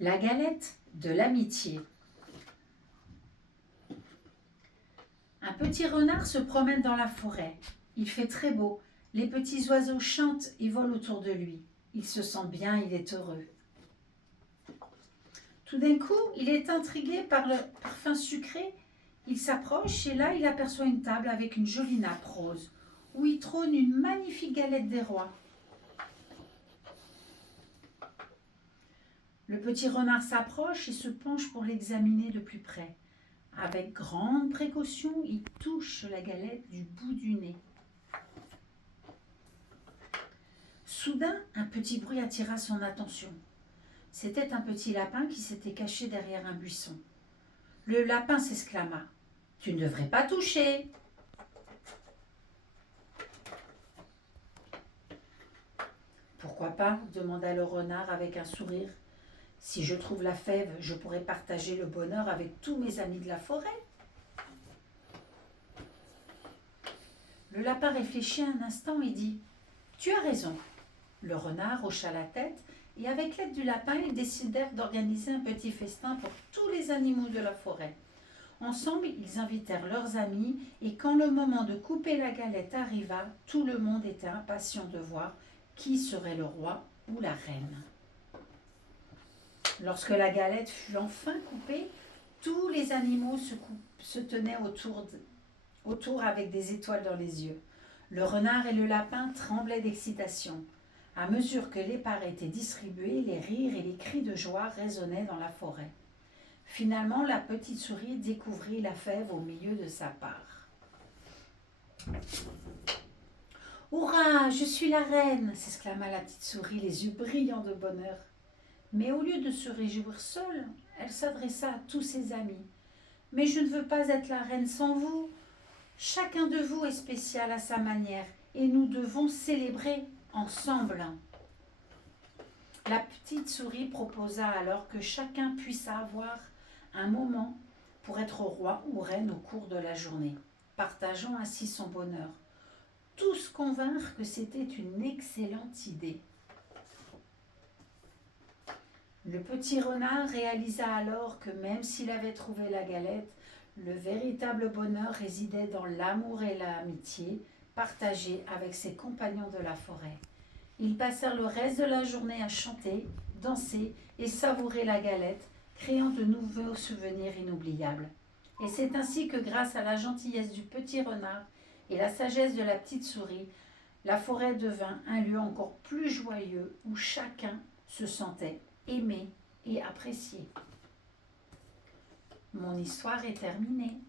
La galette de l'amitié. Un petit renard se promène dans la forêt. Il fait très beau. Les petits oiseaux chantent et volent autour de lui. Il se sent bien, il est heureux. Tout d'un coup, il est intrigué par le parfum sucré. Il s'approche et là, il aperçoit une table avec une jolie nappe rose, où il trône une magnifique galette des rois. Le petit renard s'approche et se penche pour l'examiner de plus près. Avec grande précaution, il touche la galette du bout du nez. Soudain, un petit bruit attira son attention. C'était un petit lapin qui s'était caché derrière un buisson. Le lapin s'exclama : « Tu ne devrais pas toucher !» « Pourquoi pas ?» demanda le renard avec un sourire. « Si je trouve la fève, je pourrai partager le bonheur avec tous mes amis de la forêt. » Le lapin réfléchit un instant et dit : « Tu as raison. » Le renard hocha la tête et avec l'aide du lapin, ils décidèrent d'organiser un petit festin pour tous les animaux de la forêt. Ensemble, ils invitèrent leurs amis et quand le moment de couper la galette arriva, tout le monde était impatient de voir qui serait le roi ou la reine. Lorsque la galette fut enfin coupée, tous les animaux se tenaient autour avec des étoiles dans les yeux. Le renard et le lapin tremblaient d'excitation. À mesure que les parts étaient distribuées, les rires et les cris de joie résonnaient dans la forêt. Finalement, la petite souris découvrit la fève au milieu de sa part. « Hurrah, je suis la reine !» s'exclama la petite souris, les yeux brillants de bonheur. Mais au lieu de se réjouir seule, elle s'adressa à tous ses amis. « Mais je ne veux pas être la reine sans vous. Chacun de vous est spécial à sa manière et nous devons célébrer ensemble. » La petite souris proposa alors que chacun puisse avoir un moment pour être roi ou reine au cours de la journée, partageant ainsi son bonheur. Tous convinrent que c'était une excellente idée. Le petit renard réalisa alors que même s'il avait trouvé la galette, le véritable bonheur résidait dans l'amour et l'amitié partagés avec ses compagnons de la forêt. Ils passèrent le reste de la journée à chanter, danser et savourer la galette, créant de nouveaux souvenirs inoubliables. Et c'est ainsi que grâce à la gentillesse du petit renard et la sagesse de la petite souris, la forêt devint un lieu encore plus joyeux où chacun se sentait aimé et apprécié. Mon histoire est terminée.